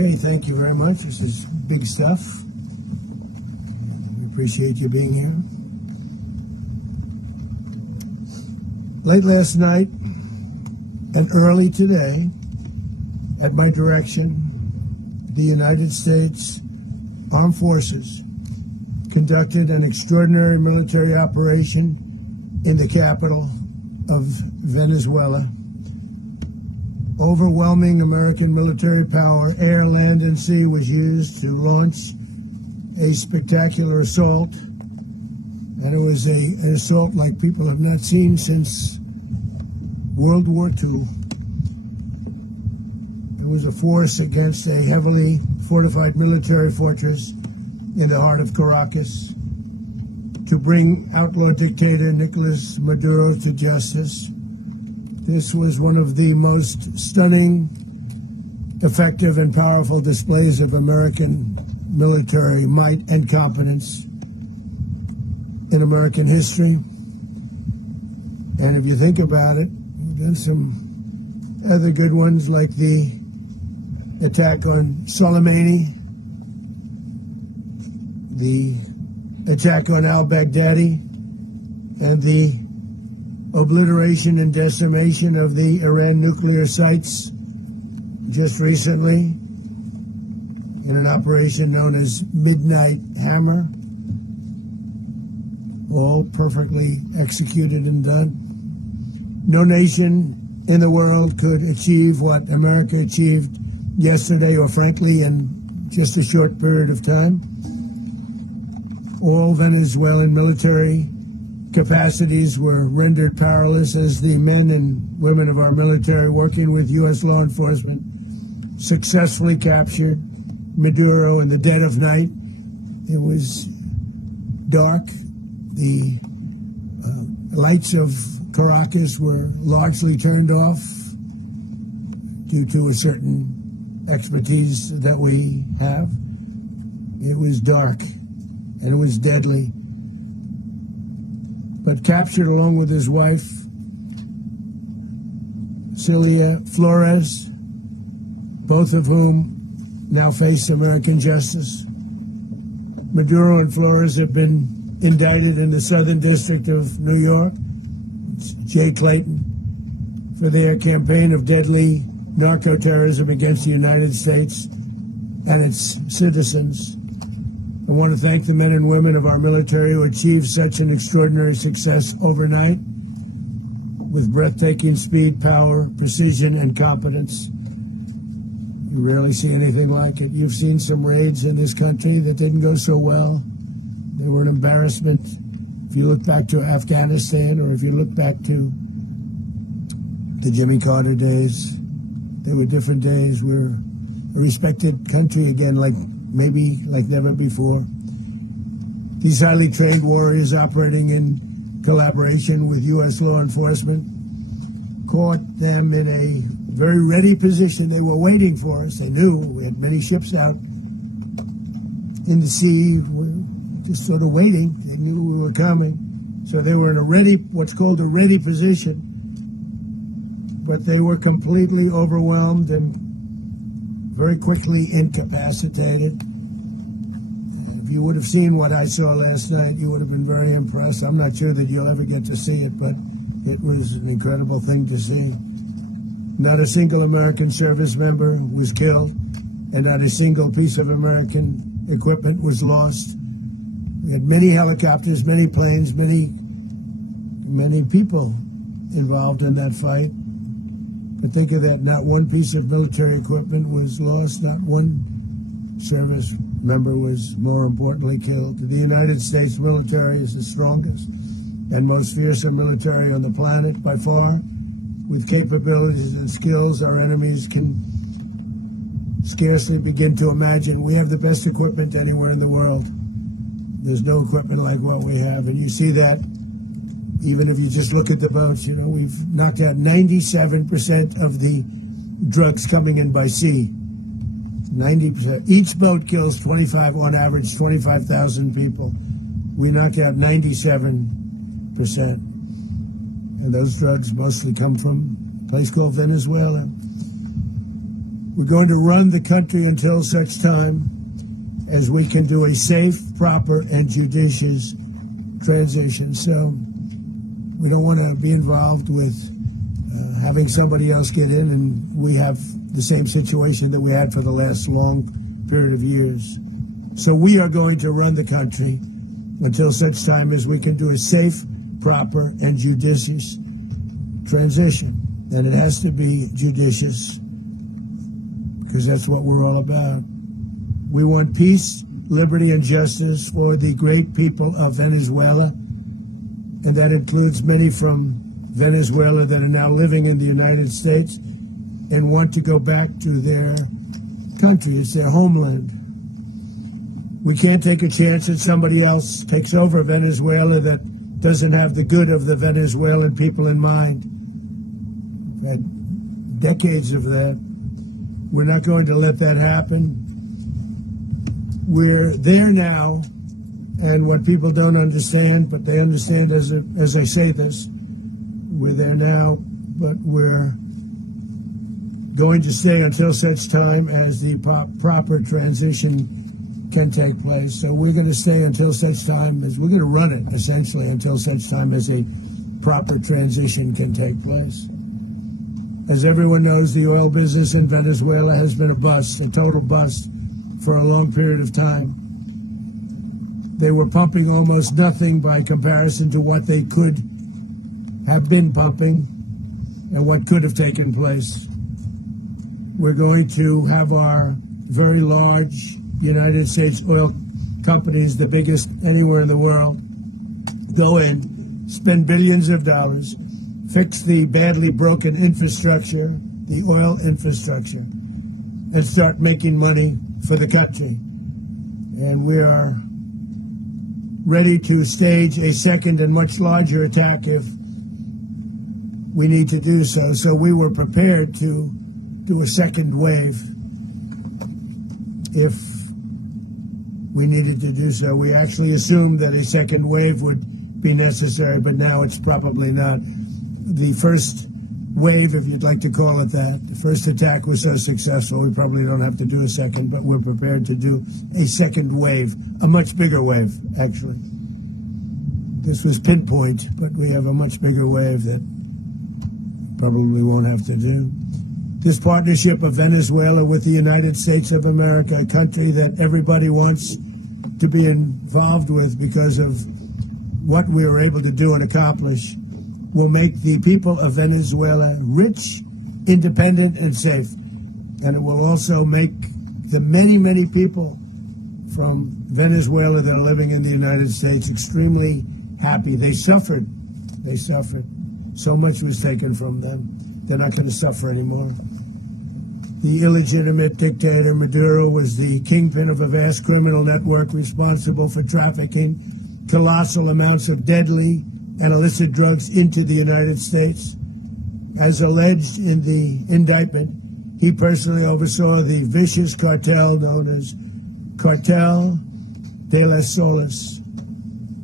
Okay, thank you very much. This is big stuff. We appreciate you being here. Late last night and early today, at my direction, the United States Armed Forces conducted an extraordinary military operation in the capital of Venezuela. Overwhelming American military power, air, land, and sea, was used to launch a spectacular assault. And it was an assault like people have not seen since World War II. It was a force against a heavily fortified military fortress in the heart of Caracas to bring outlaw dictator Nicolas Maduro to justice. This was one of the most stunning, effective, and powerful displays of American military might and competence in American history. And if you think about it, we've done some other good ones, like the attack on Soleimani, the attack on al-Baghdadi, and the obliteration and decimation of the Iran nuclear sites just recently in an operation known as Midnight Hammer. All perfectly executed and done. No nation in the world could achieve what America achieved yesterday, or frankly in just a short period of time. All Venezuelan military capacities were rendered powerless as the men and women of our military, working with U.S. law enforcement, successfully captured Maduro in the dead of night. It was dark. The lights of Caracas were largely turned off due to a certain expertise that we have. It was dark, and it was deadly. But captured along with his wife, Celia Flores, both of whom now face American justice. Maduro and Flores have been indicted in the Southern District of New York, Jay Clayton, for their campaign of deadly narco-terrorism against the United States and its citizens. I want to thank the men and women of our military who achieved such an extraordinary success overnight with breathtaking speed, power, precision, and competence. You rarely see anything like it. You've seen some raids in this country that didn't go so well. They were an embarrassment. If you look back to Afghanistan, or if you look back to the Jimmy Carter days, they were different days. We're a respected country again, like never before. These highly trained warriors, operating in collaboration with U.S. law enforcement, caught them in a very ready position. They were waiting for us. They knew we had many ships out in the sea, just sort of waiting. They knew we were coming. So they were in what's called a ready position. But they were completely overwhelmed and very quickly incapacitated. If you would have seen what I saw last night, you would have been very impressed. I'm not sure that you'll ever get to see it, but it was an incredible thing to see. Not a single American service member was killed, and not a single piece of American equipment was lost. We had many helicopters, many planes, many people involved in that fight. But think of that, not one piece of military equipment was lost, not one service member was, more importantly, killed. The United States military is the strongest and most fearsome military on the planet by far. With capabilities and skills our enemies can scarcely begin to imagine. We have the best equipment anywhere in the world. There's no equipment like what we have, and you see that even if you just look at the boats. You know, we've knocked out 97% of the drugs coming in by sea. 90%. Each boat kills on average, 25,000 people. We knocked out 97%. And those drugs mostly come from a place called Venezuela. We're going to run the country until such time as we can do a safe, proper, and judicious transition. So we don't want to be involved with having somebody else get in, and we have the same situation that we had for the last long period of years. So we are going to run the country until such time as we can do a safe, proper, and judicious transition. And it has to be judicious, because that's what we're all about. We want peace, liberty, and justice for the great people of Venezuela, and that includes many from Venezuela that are now living in the United States and want to go back to their country. It's their homeland. We can't take a chance that somebody else takes over Venezuela that doesn't have the good of the Venezuelan people in mind. We've had decades of that. We're not going to let that happen. We're there now, and what people don't understand, but they understand as I say this, we're there now, but we're going to stay until such time as the proper transition can take place. So we're going to stay until such time as, we're going to run it, essentially, until such time as a proper transition can take place. As everyone knows, the oil business in Venezuela has been a bust, a total bust, for a long period of time. They were pumping almost nothing by comparison to what they could have been pumping and what could have taken place. We're going to have our very large United States oil companies, the biggest anywhere in the world, go in, spend billions of dollars, fix the badly broken infrastructure, the oil infrastructure, and start making money for the country. And we are ready to stage a second and much larger attack if we need to do so. So we were prepared to do a second wave if we needed to do so. We actually assumed that a second wave would be necessary, but now it's probably not. The first wave, if you'd like to call it that, the first attack was so successful, we probably don't have to do a second, but we're prepared to do a second wave, a much bigger wave, actually. This was pinpoint, but we have a much bigger wave that probably won't have to do. This partnership of Venezuela with the United States of America, a country that everybody wants to be involved with because of what we were able to do and accomplish, will make the people of Venezuela rich, independent, and safe. And it will also make the many, many people from Venezuela that are living in the United States extremely happy. They suffered. They suffered. So much was taken from them. They're not going to suffer anymore. The illegitimate dictator Maduro was the kingpin of a vast criminal network responsible for trafficking colossal amounts of deadly and illicit drugs into the United States. As alleged in the indictment, he personally oversaw the vicious cartel known as Cartel de las Solas,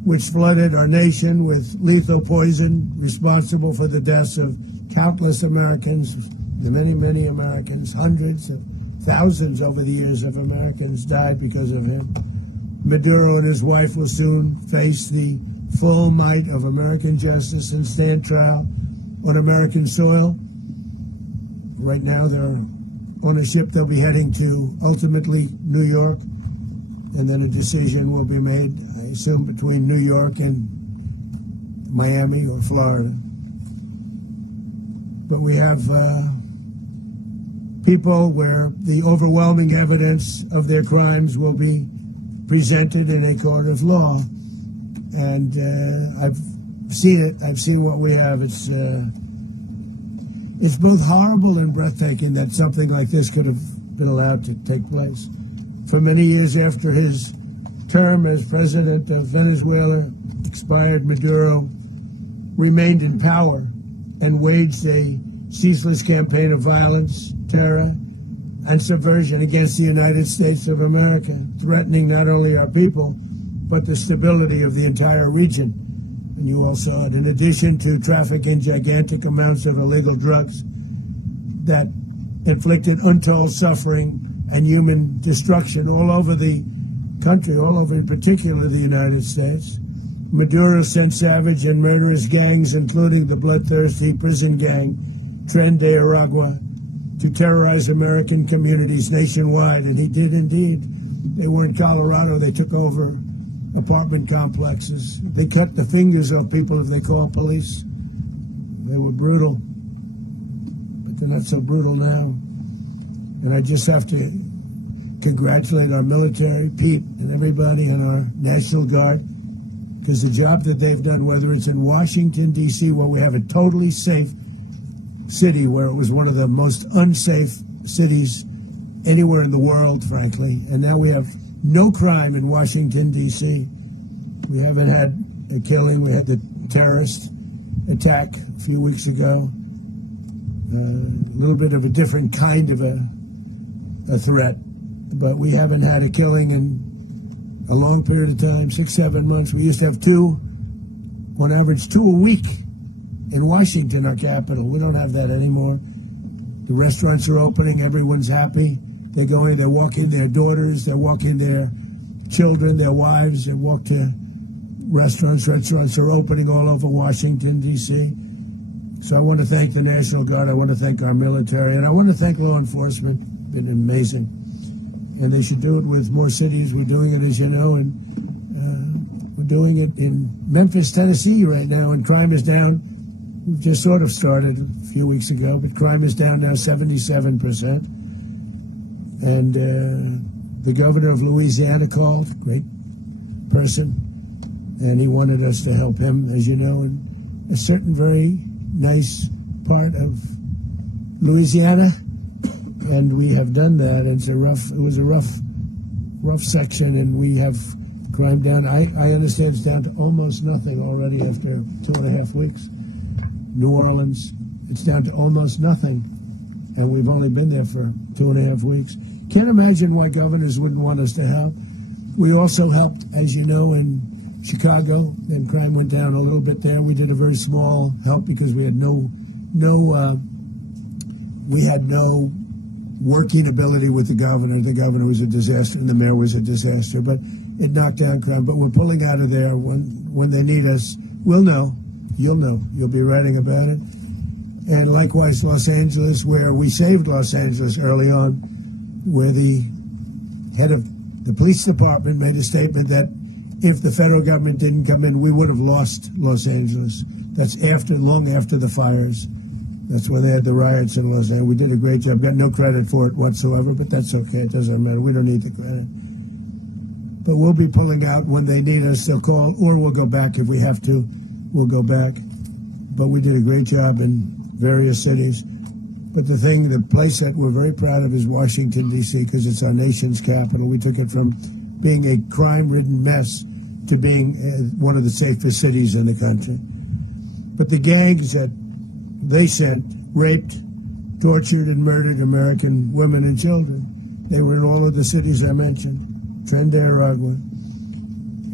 which flooded our nation with lethal poison responsible for the deaths of countless Americans, the many, many Americans, hundreds of thousands over the years of Americans died because of him. Maduro and his wife will soon face the full might of American justice and stand trial on American soil. Right now they're on a ship they'll be heading to, ultimately New York, and then a decision will be made, I assume, between New York and Miami or Florida. But we have people where the overwhelming evidence of their crimes will be presented in a court of law. And I've seen it. I've seen what we have. It's both horrible and breathtaking that something like this could have been allowed to take place. For many years after his term as president of Venezuela expired, Maduro remained in power and waged a ceaseless campaign of violence, terror, and subversion against the United States of America, threatening not only our people, but the stability of the entire region. And you all saw it. In addition to trafficking gigantic amounts of illegal drugs that inflicted untold suffering and human destruction all over the country, all over in particular the United States. Maduro sent savage and murderous gangs, including the bloodthirsty prison gang Tren de Aragua, to terrorize American communities nationwide, and he did indeed. They were in Colorado. They took over apartment complexes. They cut the fingers of people if they called police. They were brutal, but they're not so brutal now. And I just have to congratulate our military, Pete, and everybody, and our National Guard, because the job that they've done, whether it's in Washington, D.C., where we have a totally safe city, where it was one of the most unsafe cities anywhere in the world, frankly, and now we have no crime in Washington, D.C. We haven't had a killing. We had the terrorist attack a few weeks ago. A little bit of a different kind of a threat, but we haven't had a killing in a long period of time, 6-7 months. We used to have on average two a week in Washington, our capital. We don't have that anymore. The restaurants are opening. Everyone's happy. They go in, they're walking their daughters, they're walking their children, their wives, they walk to restaurants. Restaurants are opening all over Washington, D.C. So I want to thank the National Guard. I want to thank our military. And I want to thank law enforcement. Been amazing. And they should do it with more cities. We're doing it, as you know, and we're doing it in Memphis, Tennessee right now, and crime is down. We've just sort of started a few weeks ago, but crime is down now 77%. And the governor of Louisiana called, great person, and he wanted us to help him, as you know, in a certain very nice part of Louisiana, and we have done that. It was a rough section, and we have crime down. I understand it's down to almost nothing already after 2.5 weeks. New Orleans, it's down to almost nothing, and we've only been there for 2.5 weeks. Can't imagine why governors wouldn't want us to help. We also helped, as you know, in Chicago, and crime went down a little bit there. We did a very small help because we had no working ability with the governor. The governor was a disaster, and the mayor was a disaster. But it knocked down crime. But we're pulling out of there when they need us. We'll know. You'll know. You'll be writing about it. And likewise, Los Angeles, where we saved Los Angeles early on, where the head of the police department made a statement that if the federal government didn't come in, we would have lost Los Angeles. That's long after the fires. That's when they had the riots in Los Angeles. We did a great job. Got no credit for it whatsoever, but that's okay. It doesn't matter. We don't need the credit. But we'll be pulling out when they need us. They'll call, or we'll go back if we have to. We'll go back. But we did a great job in various cities. But the place that we're very proud of is Washington, D.C., because it's our nation's capital. We took it from being a crime-ridden mess to being one of the safest cities in the country. But the gangs that they sent raped, tortured, and murdered American women and children. They were in all of the cities I mentioned, Tren de Aragua.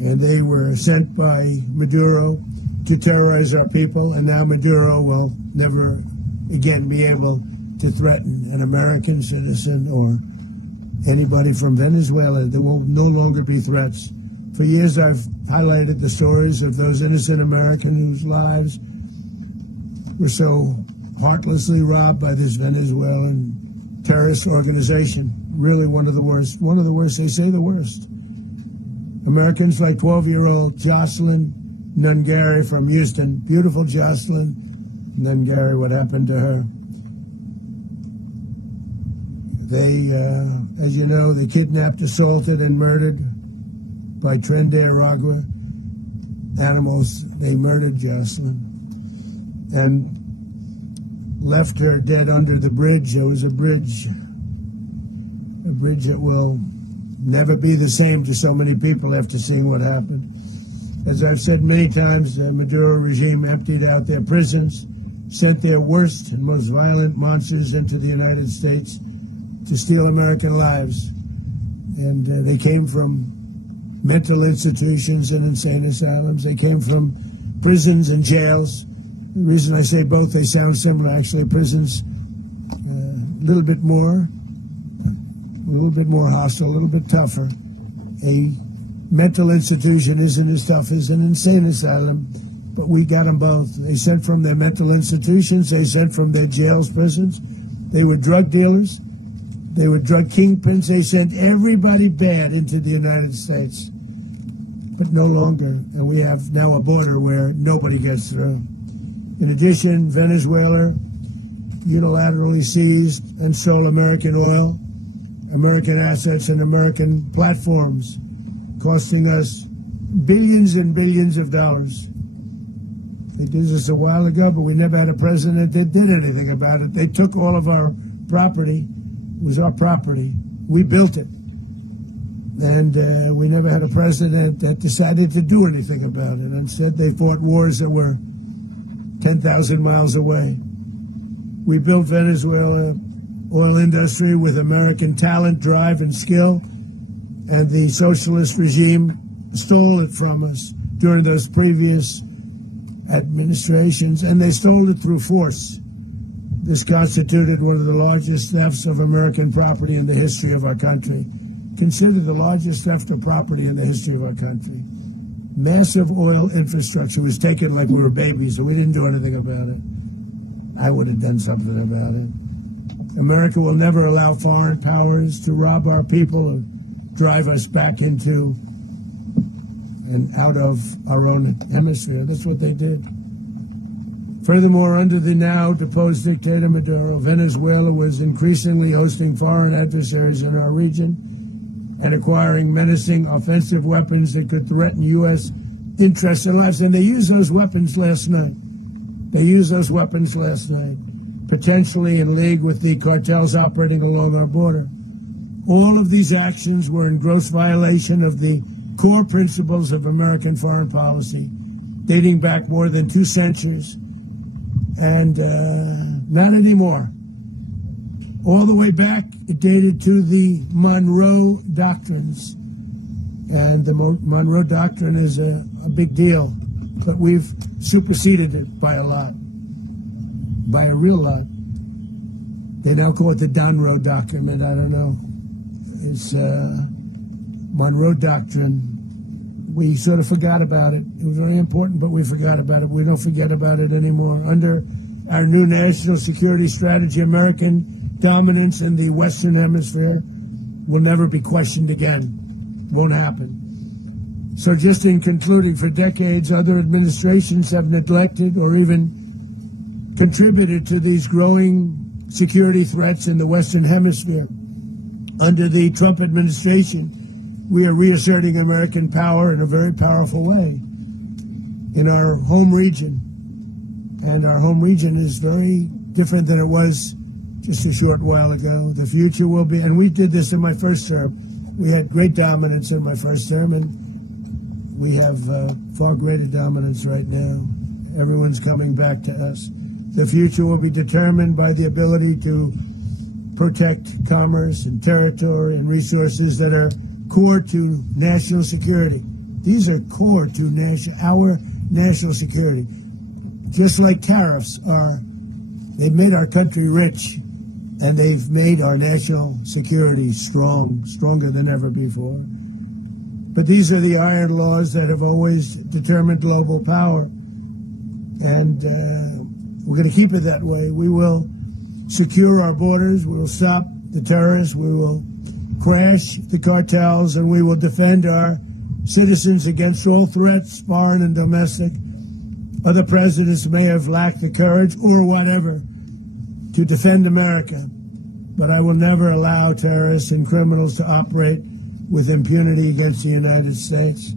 And they were sent by Maduro to terrorize our people, and now Maduro will never again be able to threaten an American citizen or anybody from Venezuela. There will no longer be threats. For years I've highlighted the stories of those innocent Americans whose lives were so heartlessly robbed by this Venezuelan terrorist organization. Really one of the worst. One of the worst, they say the worst. Americans like 12-year-old Jocelyn Nungari from Houston. Beautiful Jocelyn Nungari, what happened to her? They, as you know, they kidnapped, assaulted, and murdered by Tren de Aragua animals. They murdered Jocelyn and left her dead under the bridge. There was a bridge that will never be the same to so many people after seeing what happened. As I've said many times, the Maduro regime emptied out their prisons, sent their worst and most violent monsters into the United States to steal American lives. And they came from mental institutions and insane asylums. They came from prisons and jails. The reason I say both, they sound similar. Actually, prisons little bit more hostile, a little bit tougher. A mental institution isn't as tough as an insane asylum, but we got them both. They sent from their mental institutions, they sent from their jails, prisons. They were drug dealers, they were drug kingpins, they sent everybody bad into the United States. But no longer, and we have now a border where nobody gets through. In addition, Venezuela unilaterally seized and stole American oil, American assets, and American platforms, costing us billions and billions of dollars. They did this a while ago, but we never had a president that did anything about it. They took all of our property. It was our property. We built it. And we never had a president that decided to do anything about it. Instead, they fought wars that were 10,000 miles away. We built Venezuela oil industry with American talent, drive, and skill, and the socialist regime stole it from us during those previous administrations, and they stole it through force. This constituted one of the largest thefts of American property in the history of our country. Considered the largest theft of property in the history of our country. Massive oil infrastructure was taken like we were babies, and we didn't do anything about it. I would have done something about it. America will never allow foreign powers to rob our people or drive us back into and out of our own hemisphere. That's what they did. Furthermore, under the now deposed dictator Maduro, Venezuela was increasingly hosting foreign adversaries in our region and acquiring menacing offensive weapons that could threaten U.S. interests and lives. And they used those weapons last night. Potentially in league with the cartels operating along our border. All of these actions were in gross violation of the core principles of American foreign policy, dating back more than 2 centuries, and not anymore. All the way back, it dated to the Monroe Doctrines, and the Monroe Doctrine is a big deal, but we've superseded it by a lot. By a real lot. They now call it the Monroe document. I don't know. It's Monroe Doctrine. We sort of forgot about it. It was very important, but we forgot about it. We don't forget about it anymore. Under our new national security strategy, American dominance in the Western Hemisphere will never be questioned again. Won't happen. So just in concluding, for decades, other administrations have neglected or even contributed to these growing security threats in the Western Hemisphere. Under the Trump administration, we are reasserting American power in a very powerful way in our home region. And our home region is very different than it was just a short while ago. The future will be, and we did this in my first term. We had great dominance in my first term, and we have far greater dominance right now. Everyone's coming back to us. The future will be determined by the ability to protect commerce and territory and resources that are core to national security. These are core to our national security. Just like tariffs are, they've made our country rich, and they've made our national security stronger than ever before. But these are the iron laws that have always determined global power. And we're going to keep it that way. We will secure our borders. We will stop the terrorists. We will crash the cartels, and we will defend our citizens against all threats, foreign and domestic. Other presidents may have lacked the courage or whatever to defend America, but I will never allow terrorists and criminals to operate with impunity against the United States.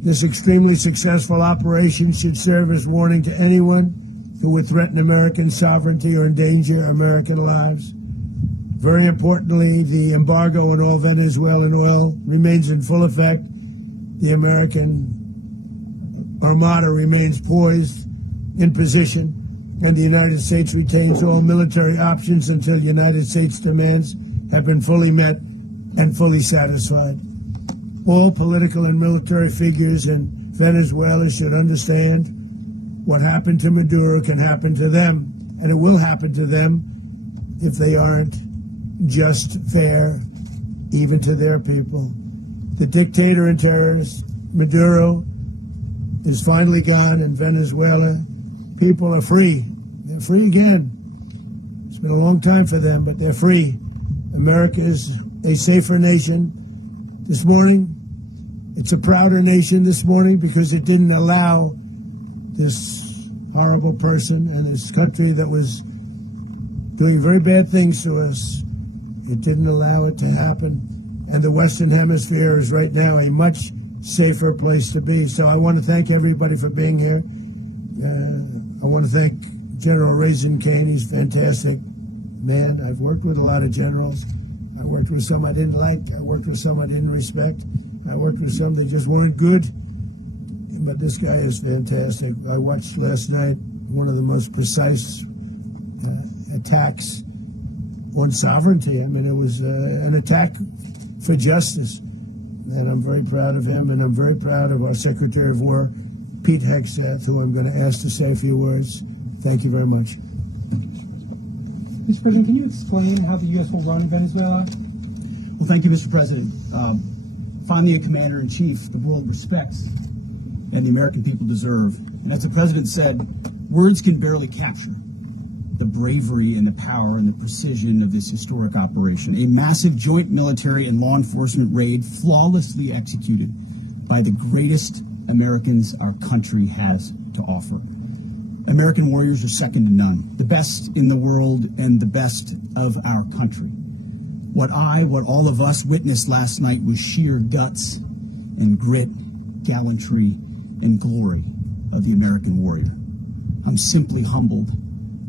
This extremely successful operation should serve as warning to anyone who would threaten American sovereignty or endanger American lives. Very importantly, the embargo on all Venezuelan oil remains in full effect. The American Armada remains poised in position, and the United States retains all military options until United States demands have been fully met and fully satisfied. All political and military figures in Venezuela should understand what happened to Maduro can happen to them, and it will happen to them if they aren't just, fair, even to their people. The dictator and terrorist, Maduro, is finally gone in Venezuela. People are free. They're free again. It's been a long time for them, but they're free. America is a safer nation this morning. It's a prouder nation this morning because it didn't allow this horrible person and this country that was doing very bad things to us. It didn't allow it to happen. And the Western Hemisphere is right now a much safer place to be. So I want to thank everybody for being here. I want to thank General Raisin Kane. He's a fantastic man. I've worked with a lot of generals. I worked with some I didn't like. I worked with some I didn't respect. I worked with some that just weren't good. But this guy is fantastic. I watched last night one of the most precise attacks on sovereignty. I mean, it was an attack for justice. And I'm very proud of him, and I'm very proud of our Secretary of War, Pete Hegseth, who I'm going to ask to say a few words. Thank you very much. Mr. President, can you explain how the U.S. will run Venezuela? Well, thank you, Mr. President. Finally, a commander-in-chief the world respects and the American people deserve. And as the President said, words can barely capture the bravery and the power and the precision of this historic operation. A massive joint military and law enforcement raid flawlessly executed by the greatest Americans our country has to offer. American warriors are second to none, the best in the world and the best of our country. What all of us witnessed last night was sheer guts and grit, gallantry, and glory of the American warrior. I'm simply humbled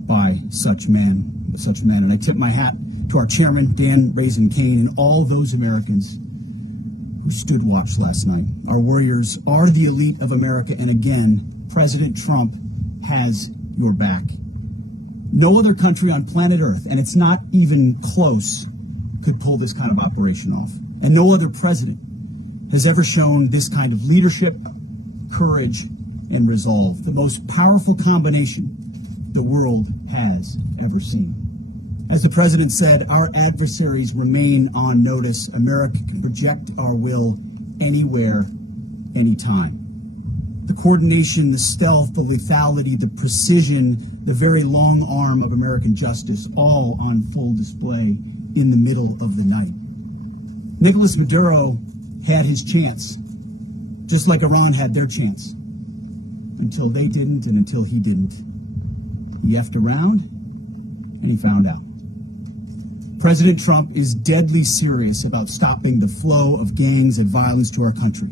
by such men. And I tip my hat to our chairman, Dan Raisin Kane, and all those Americans who stood watch last night. Our warriors are the elite of America, and again, President Trump has your back. No other country on planet Earth, and it's not even close, could pull this kind of operation off. And no other president has ever shown this kind of leadership, courage, and resolve. The most powerful combination the world has ever seen. As the president said, our adversaries remain on notice. America can project our will anywhere, anytime. The coordination, the stealth, the lethality, the precision, the very long arm of American justice, all on full display in the middle of the night. Nicolas Maduro had his chance, just like Iran had their chance, until they didn't and until he didn't. He effed around, and he found out. President Trump is deadly serious about stopping the flow of gangs and violence to our country.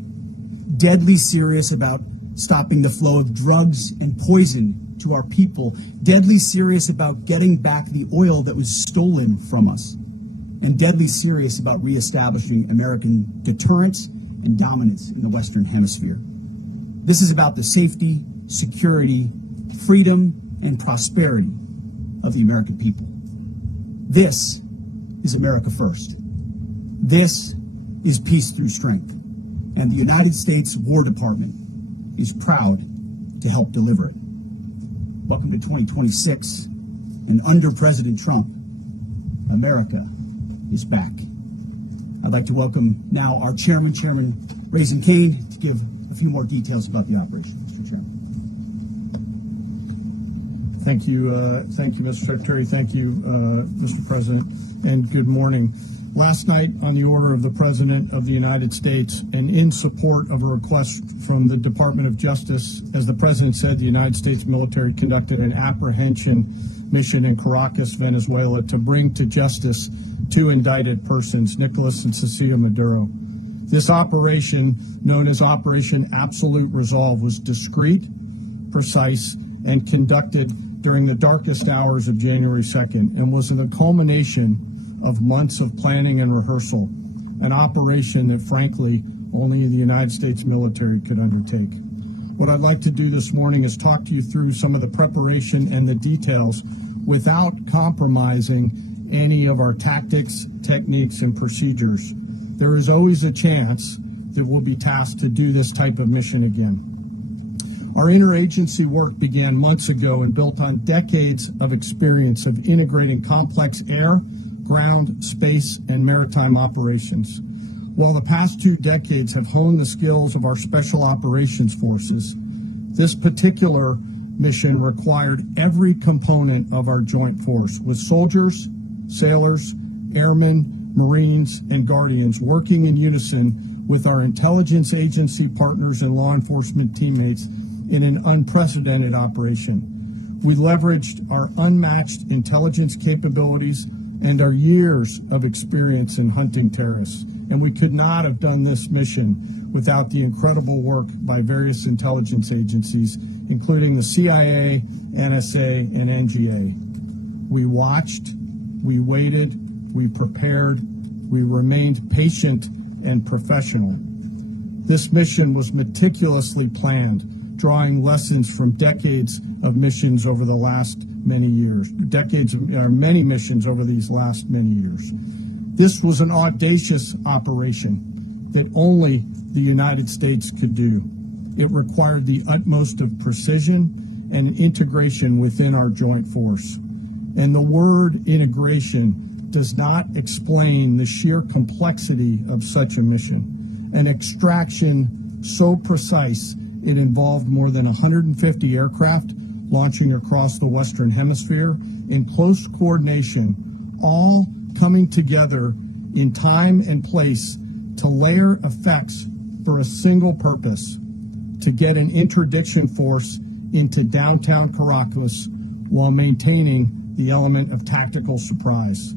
Deadly serious about stopping the flow of drugs and poison to our people. Deadly serious about getting back the oil that was stolen from us. And deadly serious about reestablishing American deterrence and dominance in the Western Hemisphere. This is about the safety, security, freedom, and prosperity of the American people. This is America first. This is peace through strength. And the United States War Department is proud to help deliver it. Welcome to 2026, and under President Trump, America is back. I'd like to welcome now our chairman, Chairman Raisin Kane, to give a few more details about the operation. Mr. Chairman. Thank you, Mr. Secretary. Thank you, Mr. President, and good morning. Last night, on the order of the President of the United States, and in support of a request from the Department of Justice, as the President said, the United States military conducted an apprehension mission in Caracas, Venezuela, to bring to justice two indicted persons, Nicolas and Cecilia Maduro. This operation, known as Operation Absolute Resolve, was discreet, precise, and conducted during the darkest hours of January 2nd, and was the culmination of months of planning and rehearsal, an operation that, frankly, only the United States military could undertake. What I'd like to do this morning is talk to you through some of the preparation and the details without compromising any of our tactics, techniques, and procedures. There is always a chance that we'll be tasked to do this type of mission again. Our interagency work began months ago and built on decades of experience of integrating complex air, ground, space, and maritime operations. While the past 2 decades have honed the skills of our special operations forces, this particular mission required every component of our joint force, with soldiers, sailors, airmen, Marines, and Guardians working in unison with our intelligence agency partners and law enforcement teammates in an unprecedented operation. We leveraged our unmatched intelligence capabilities and our years of experience in hunting terrorists, and we could not have done this mission without the incredible work by various intelligence agencies, including the CIA, NSA, and NGA. We watched, we waited, we prepared, we remained patient and professional. This mission was meticulously planned, drawing lessons from decades of missions over the last many years, many missions over these last many years. This was an audacious operation that only the United States could do. It required the utmost of precision and integration within our joint force. And the word integration does not explain the sheer complexity of such a mission. An extraction so precise it involved more than 150 aircraft launching across the Western Hemisphere in close coordination, all coming together in time and place to layer effects for a single purpose: to get an interdiction force into downtown Caracas while maintaining the element of tactical surprise.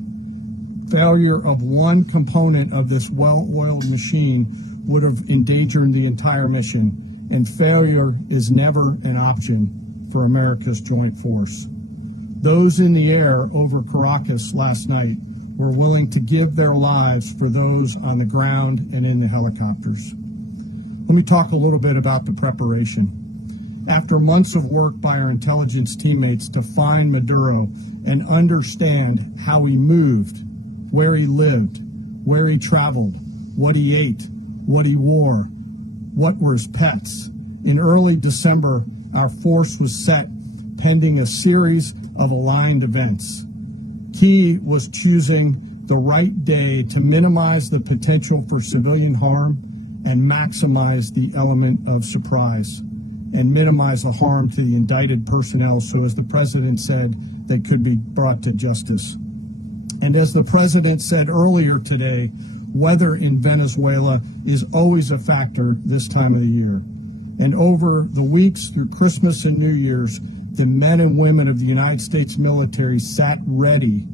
Failure of one component of this well-oiled machine would have endangered the entire mission, and failure is never an option for America's joint force. Those in the air over Caracas last night were willing to give their lives for those on the ground and in the helicopters. Let me talk a little bit about the preparation. After months of work by our intelligence teammates to find Maduro and understand how he moved, where he lived, where he traveled, what he ate, what he wore, what were his pets, in early December, our force was set pending a series of aligned events. Key was choosing the right day to minimize the potential for civilian harm and maximize the element of surprise, and minimize the harm to the indicted personnel, so as the president said, they could be brought to justice. And as the president said earlier today, weather in Venezuela is always a factor this time of the year. And over the weeks through Christmas and New Year's, the men and women of the United States military sat ready,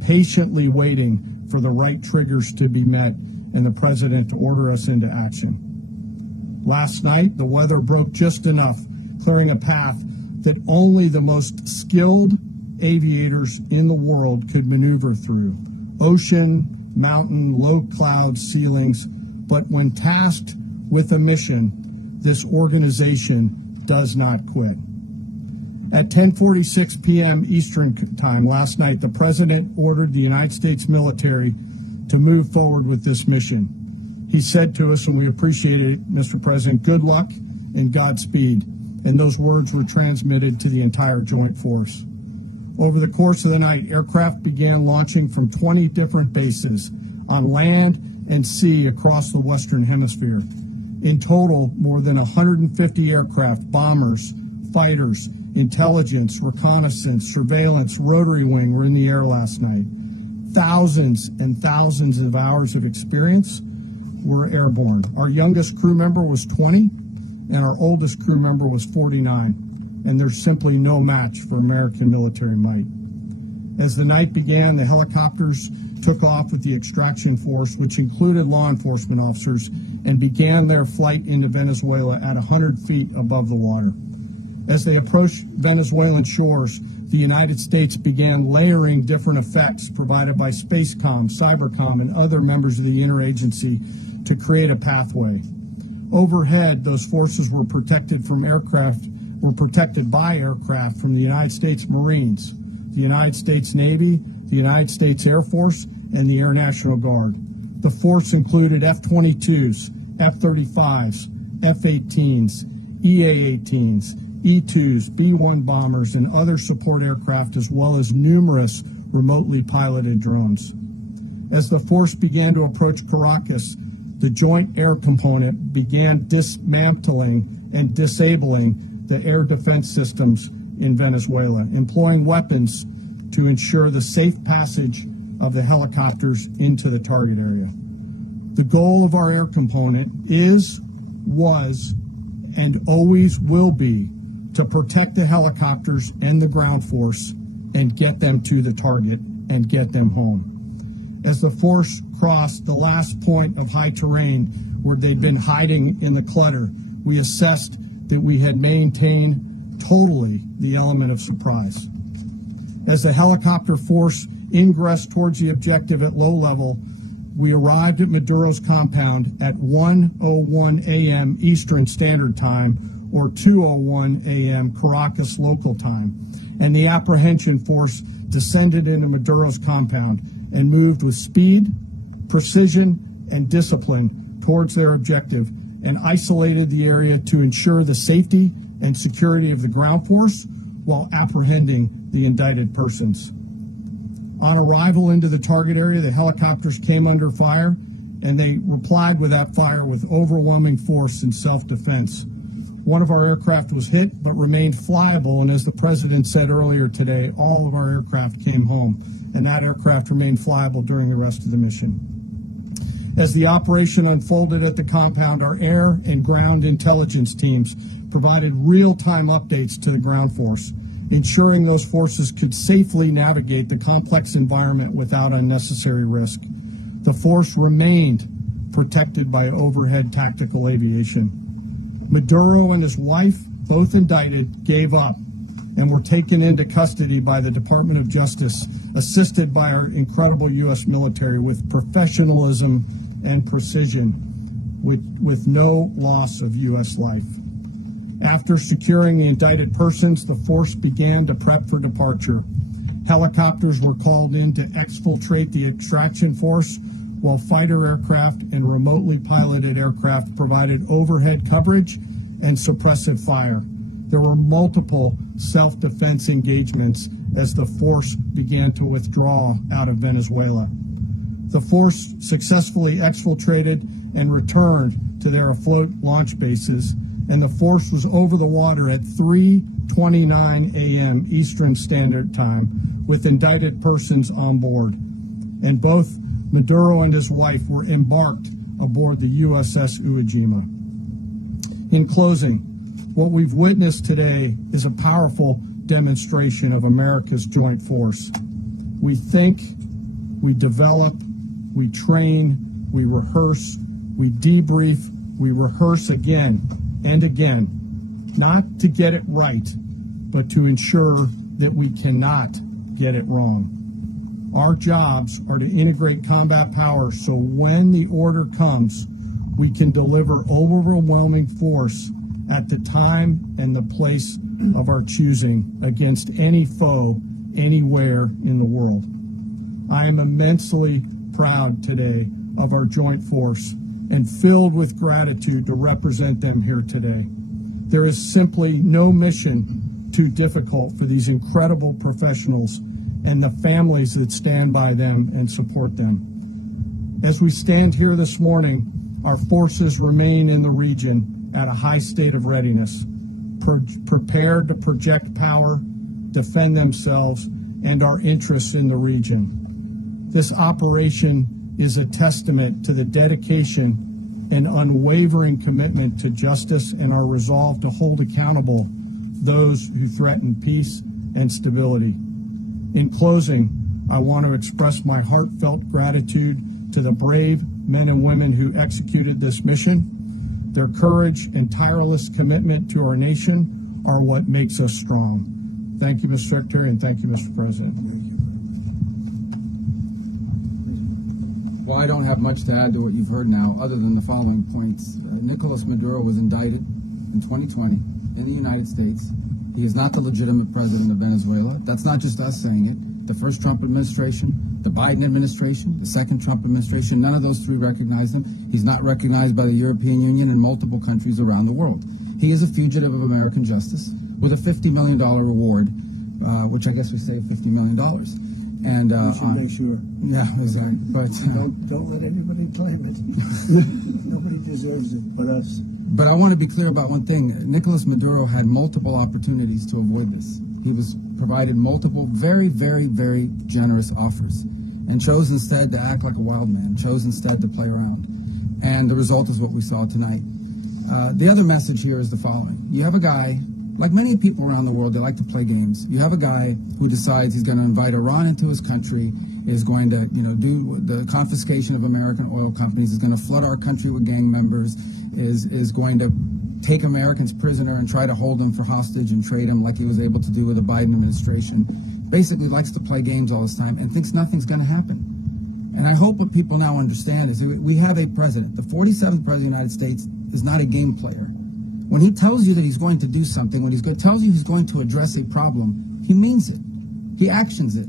patiently waiting for the right triggers to be met and the president to order us into action. Last night, the weather broke just enough, clearing a path that only the most skilled aviators in the world could maneuver through. Ocean, mountain, low cloud ceilings, but when tasked with a mission, this organization does not quit. At 10:46 p.m. Eastern Time last night, the president ordered the United States military to move forward with this mission. He said to us, and we appreciate it, Mr. President, good luck and Godspeed. And those words were transmitted to the entire joint force. Over the course of the night, aircraft began launching from 20 different bases on land and sea across the Western Hemisphere. In total, more than 150 aircraft, bombers, fighters, intelligence, reconnaissance, surveillance, rotary wing were in the air last night. Thousands and thousands of hours of experience were airborne. Our youngest crew member was 20, and our oldest crew member was 49. And there's simply no match for American military might. As the night began, the helicopters took off with the extraction force, which included law enforcement officers, and began their flight into Venezuela at 100 feet above the water. As they approached Venezuelan shores, the United States began layering different effects provided by Spacecom, Cybercom, and other members of the interagency to create a pathway. Overhead, those forces were protected by aircraft from the United States Marines, the United States Navy, the United States Air Force, and the Air National Guard. The force included F-22s, F-35s, F-18s, EA-18s, E-2s, B-1 bombers, and other support aircraft, as well as numerous remotely piloted drones. As the force began to approach Caracas, the Joint Air Component began dismantling and disabling the air defense systems in Venezuela, employing weapons to ensure the safe passage of the helicopters into the target area. The goal of our air component is, was, and always will be to protect the helicopters and the ground force and get them to the target and get them home. As the force crossed the last point of high terrain where they'd been hiding in the clutter, we assessed that we had maintained totally the element of surprise. As the helicopter force ingressed towards the objective at low level, we arrived at Maduro's compound at 1:01 a.m. Eastern Standard Time, or 2:01 a.m. Caracas local time, and the apprehension force descended into Maduro's compound and moved with speed, precision, and discipline towards their objective and isolated the area to ensure the safety and security of the ground force while apprehending the indicted persons. On arrival into the target area, the helicopters came under fire, and they replied with that fire with overwhelming force and self-defense. One of our aircraft was hit but remained flyable, and as the President said earlier today, all of our aircraft came home, and that aircraft remained flyable during the rest of the mission. As the operation unfolded at the compound, our air and ground intelligence teams provided real-time updates to the ground force, ensuring those forces could safely navigate the complex environment without unnecessary risk. The force remained protected by overhead tactical aviation. Maduro and his wife, both indicted, gave up and were taken into custody by the Department of Justice, assisted by our incredible U.S. military with professionalism and precision, with no loss of U.S. life. After securing the indicted persons, the force began to prep for departure. Helicopters were called in to exfiltrate the extraction force, while fighter aircraft and remotely piloted aircraft provided overhead coverage and suppressive fire. There were multiple self-defense engagements as the force began to withdraw out of Venezuela. The force successfully exfiltrated and returned to their afloat launch bases, and the force was over the water at 3:29 a.m. Eastern Standard Time with indicted persons on board. And both Maduro and his wife were embarked aboard the USS Iwo Jima. In closing, what we've witnessed today is a powerful demonstration of America's joint force. We think, we develop, we train, we rehearse, we debrief, we rehearse again and again, not to get it right, but to ensure that we cannot get it wrong. Our jobs are to integrate combat power so when the order comes, we can deliver overwhelming force at the time and the place of our choosing against any foe anywhere in the world. I am immensely proud today of our joint force and filled with gratitude to represent them here today. There is simply no mission too difficult for these incredible professionals and the families that stand by them and support them. As we stand here this morning, our forces remain in the region at a high state of readiness, prepared to project power, defend themselves, and our interests in the region. This operation is a testament to the dedication and unwavering commitment to justice and our resolve to hold accountable those who threaten peace and stability. In closing, I want to express my heartfelt gratitude to the brave men and women who executed this mission. Their courage and tireless commitment to our nation are what makes us strong. Thank you, Mr. Secretary, and thank you, Mr. President. Well, I don't have much to add to what you've heard now, other than the following points. Nicolas Maduro was indicted in 2020 in the United States. He is not the legitimate president of Venezuela. That's not just us saying it. The first Trump administration, the Biden administration, the second Trump administration, none of those three recognized him. He's not recognized by the European Union and multiple countries around the world. He is a fugitive of American justice with a $50 million reward, which I guess we saved $50 million. And We should make sure. yeah, exactly. But Don't let anybody claim it. Nobody deserves it but us. But I want to be clear about one thing. Nicolas Maduro had multiple opportunities to avoid this. He was provided multiple very, very, very generous offers and chose instead to act like a wild man, chose instead to play around. And the result is what we saw tonight. The other message here is the following. You have a guy, like many people around the world, they like to play games. You have a guy who decides he's going to invite Iran into his country, is going to, do the confiscation of American oil companies, is going to flood our country with gang members, is going to take Americans prisoner and try to hold them for hostage and trade them like he was able to do with the Biden administration. Basically likes to play games all this time and thinks nothing's going to happen. And I hope what people now understand is that we have a president. The 47th president of the United States is not a game player. When he tells you that he's going to do something, when tells you he's going to address a problem, he means it. He actions it.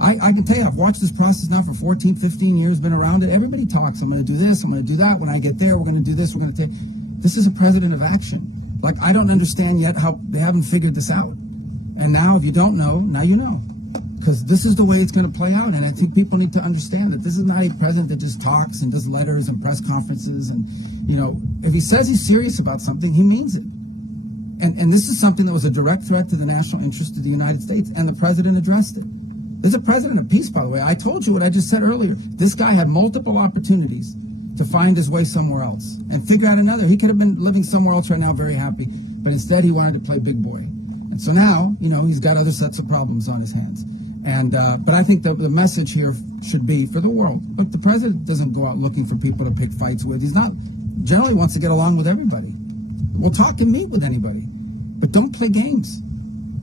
I can tell you, I've watched this process now for 14, 15 years, been around it. Everybody talks. I'm going to do this. I'm going to do that. When I get there, we're going to do this. We're going to take. This is a president of action. Like, I don't understand yet how they haven't figured this out. And now, if you don't know, now you know. Because this is the way it's going to play out. And I think people need to understand that this is not a president that just talks and does letters and press conferences. And, if he says he's serious about something, he means it. And this is something that was a direct threat to the national interest of the United States. And the president addressed it. This is a president of peace, by the way. I told you what I just said earlier. This guy had multiple opportunities to find his way somewhere else and figure out another. He could have been living somewhere else right now very happy. But instead, he wanted to play big boy. And so now, he's got other sets of problems on his hands. And but I think the message here should be for the world. Look, the president doesn't go out looking for people to pick fights with. He's not generally wants to get along with everybody. We'll talk and meet with anybody. But don't play games.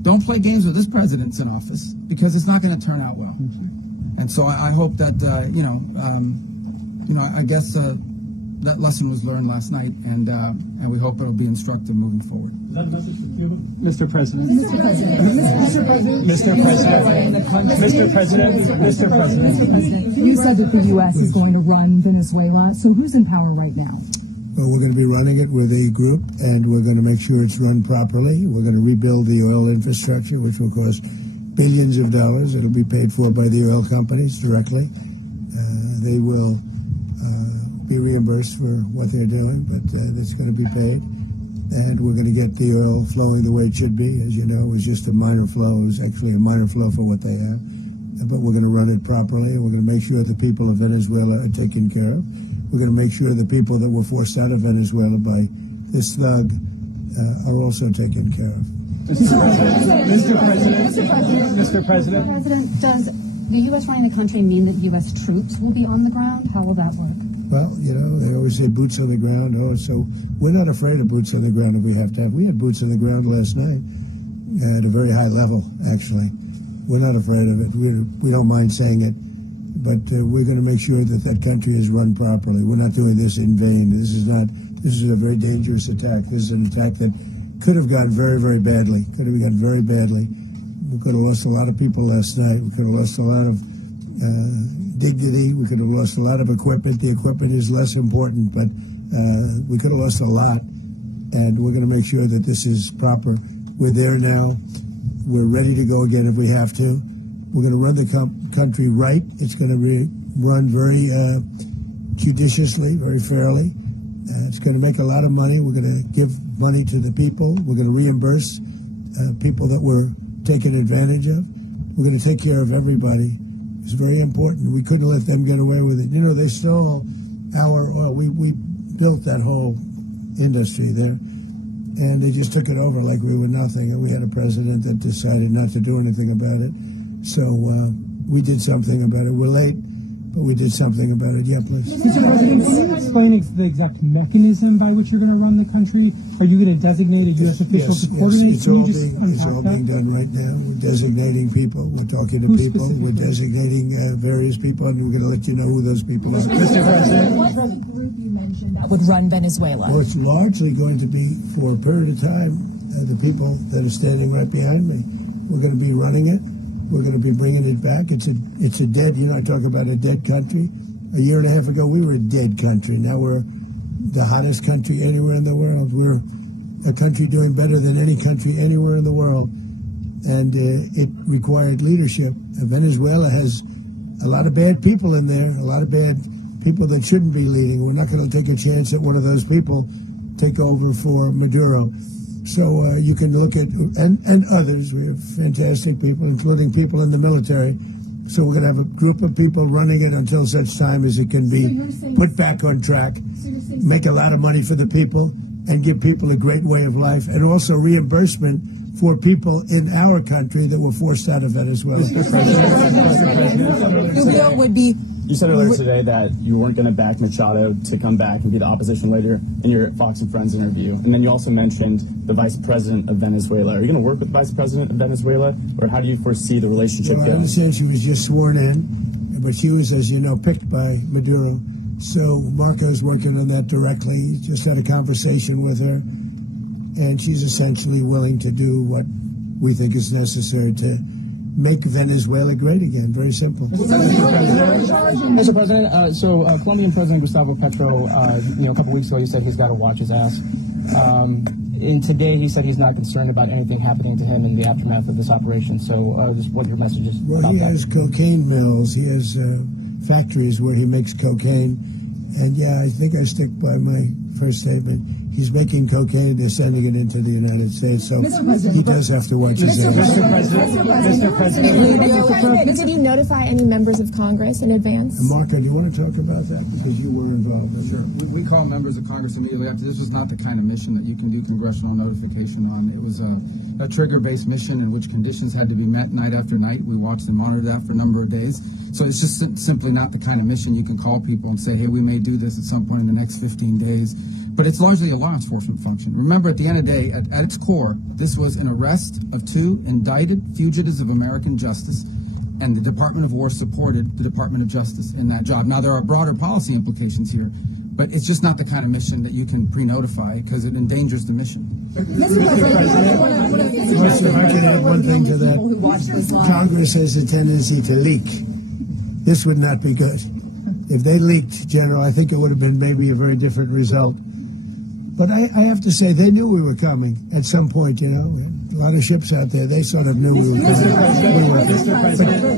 Don't play games with this president's in office because it's not going to turn out well. And so I hope that, I guess that lesson was learned last night, and we hope it'll be instructive moving forward. Is that a message for Cuba? Mr. President. Mr. President. Mr. President. You said that the U.S. is going to run Venezuela. So who's in power right now? Well, we're going to be running it with a group, and we're going to make sure it's run properly. We're going to rebuild the oil infrastructure, which will cost billions of dollars. It'll be paid for by the oil companies directly. They will be reimbursed for what they're doing, but that's going to be paid. And we're going to get the oil flowing the way it should be. As you know, it was just a minor flow. It was actually a minor flow for what they have. But we're going to run it properly, and we're going to make sure the people of Venezuela are taken care of. We're going to make sure the people that were forced out of Venezuela by this thug are also taken care of. Mr. President. Does the U.S. running the country mean that U.S. troops will be on the ground? How will that work? Well, they always say boots on the ground. Oh, so we're not afraid of boots on the ground if we have to have. We had boots on the ground last night at a very high level, actually. We're not afraid of it. We don't mind saying it. But we're going to make sure that that country is run properly. We're not doing this in vain. This is a very dangerous attack. This is an attack that could have gone very, very badly. Could have gone very badly. We could have lost a lot of people last night. We could have lost a lot of dignity. We could have lost a lot of equipment. The equipment is less important, but we could have lost a lot. And we're going to make sure that this is proper. We're there now. We're ready to go again if we have to. We're going to run the country right. It's going to be run very judiciously, very fairly. It's going to make a lot of money. We're going to give money to the people. We're going to reimburse people that were taken advantage of. We're going to take care of everybody. It's very important. We couldn't let them get away with it. They stole our oil. We built that whole industry there, and they just took it over like we were nothing. And we had a president that decided not to do anything about it. So we did something about it. We're late, but we did something about it. Yeah, please. Mr. President, can you explain the exact mechanism by which you're going to run the country? Are you going to designate a U.S. official to coordinate? It's all being done right now. We're designating people. We're talking to people. We're designating various people, and we're going to let you know who those people are. Mr. President. What's the group you mentioned that would run Venezuela? Well, it's largely going to be, for a period of time, the people that are standing right behind me. We're going to be running it. We're going to be bringing it back. It's a dead, I talk about a dead country. A year and a half ago, we were a dead country. Now we're the hottest country anywhere in the world. We're a country doing better than any country anywhere in the world. And it required leadership. Venezuela has a lot of bad people in there, a lot of bad people that shouldn't be leading. We're not going to take a chance that one of those people take over for Maduro. So you can look at, and others, we have fantastic people, including people in the military. So we're going to have a group of people running it until such time as it can be put back on track, make a lot of money for the people, and give people a great way of life, and also reimbursement for people in our country that were forced out of Venezuela. Rubio would be. You said earlier today that you weren't going to back Machado to come back and be the opposition leader in your Fox and Friends interview. And then you also mentioned the vice president of Venezuela. Are you going to work with the vice president of Venezuela, or how do you foresee the relationship Well, I going? understand she was just sworn in, but she was, as you know, picked by Maduro. So Marco's working on that directly. He just had a conversation with her, and she's essentially willing to do what we think is necessary to make Venezuela great again. Very simple. Mr. President, Colombian President Gustavo Petro, a couple weeks ago, he said he's got to watch his ass. And today he said he's not concerned about anything happening to him in the aftermath of this operation. So just what your message is Well, about he that. has cocaine mills. He has factories where he makes cocaine. And yeah, I think I stick by my first statement. He's making cocaine, they're sending it into the United States, so he does have to watch his ass. Mr. President. Did you notify any members of Congress in advance? Marco, do you want to talk about that? Because you were involved in Sure. We call members of Congress immediately after. This was not the kind of mission that you can do congressional notification on. It was a trigger-based mission in which conditions had to be met night after night. We watched and monitored that for a number of days. So it's just simply not the kind of mission you can call people and say, hey, we may do this at some point in the next 15 days. But it's largely a law enforcement function. Remember, at the end of the day, at its core, this was an arrest of 2 indicted fugitives of American justice, and the Department of War supported the Department of Justice in that job. Now, there are broader policy implications here, but it's just not the kind of mission that you can pre-notify because it endangers the mission. If I could add one thing to that. Congress has a tendency to leak. This would not be good. If they leaked, General, I think it would have been maybe a very different result. But I have to say, they knew we were coming at some point, you know. We had a lot of ships out there. They sort of knew we were coming.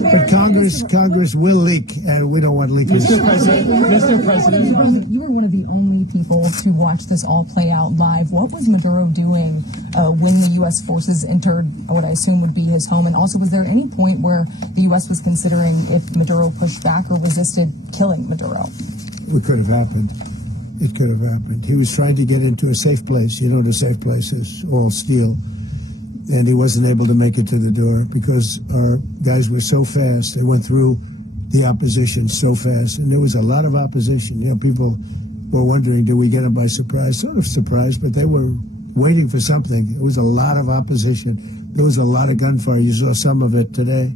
But Congress will leak, and we don't want leakers. Mr. President. You were one of the only people to watch this all play out live. What was Maduro doing when the U.S. forces entered what I assume would be his home? And also, was there any point where the U.S. was considering if Maduro pushed back or resisted killing Maduro? It could have happened. It could have happened. He was trying to get into a safe place. You know what a safe place is, all steel. And he wasn't able to make it to the door because our guys were so fast. They went through the opposition so fast. And there was a lot of opposition. You know, people were wondering, did we get them by surprise? Sort of surprised, but they were waiting for something. It was a lot of opposition. There was a lot of gunfire. You saw some of it today.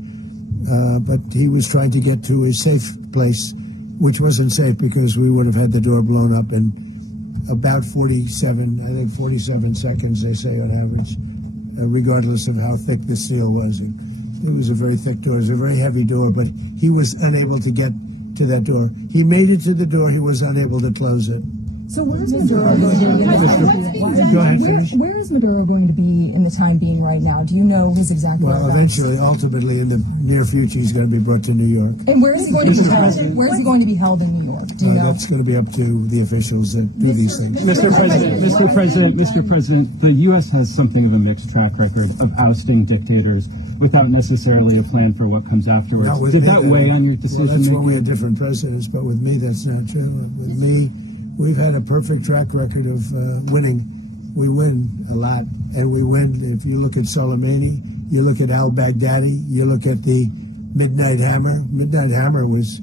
But he was trying to get to a safe place, which wasn't safe because we would have had the door blown up in about 47 seconds, they say on average, regardless of how thick the steel was. It was a very thick door. It was a very heavy door, but he was unable to get to that door. He made it to the door. He was unable to close it. So where's Maduro going to be? Go ahead, finish. Where is Maduro going to be in the time being right now? Do you know his exact Well, whereabouts? eventually, ultimately, in the near future, he's going to be brought to New York. And where is he going to be held? Where is he going to be held in New York? Do you know? That's going to be up to the officials that do these things. Mr. President, the U.S. has something of a mixed track record of ousting dictators without necessarily a plan for what comes afterwards. Not with Did me, that weigh on your decision Well, that's when we making? had different presidents, but with me, that's not true. With me, we've had a perfect track record of winning. We win a lot, and we win. If you look at Soleimani, you look at al-Baghdadi, you look at the Midnight Hammer. Midnight Hammer was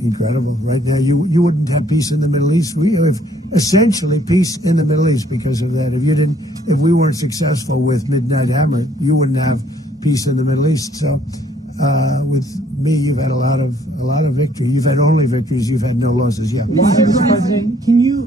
incredible. Right now, you wouldn't have peace in the Middle East. We have essentially peace in the Middle East because of that. If we weren't successful with Midnight Hammer, you wouldn't have peace in the Middle East. So, with me, you've had a lot of victory. You've had only victories. You've had no losses. Yeah. Mr. President, can you?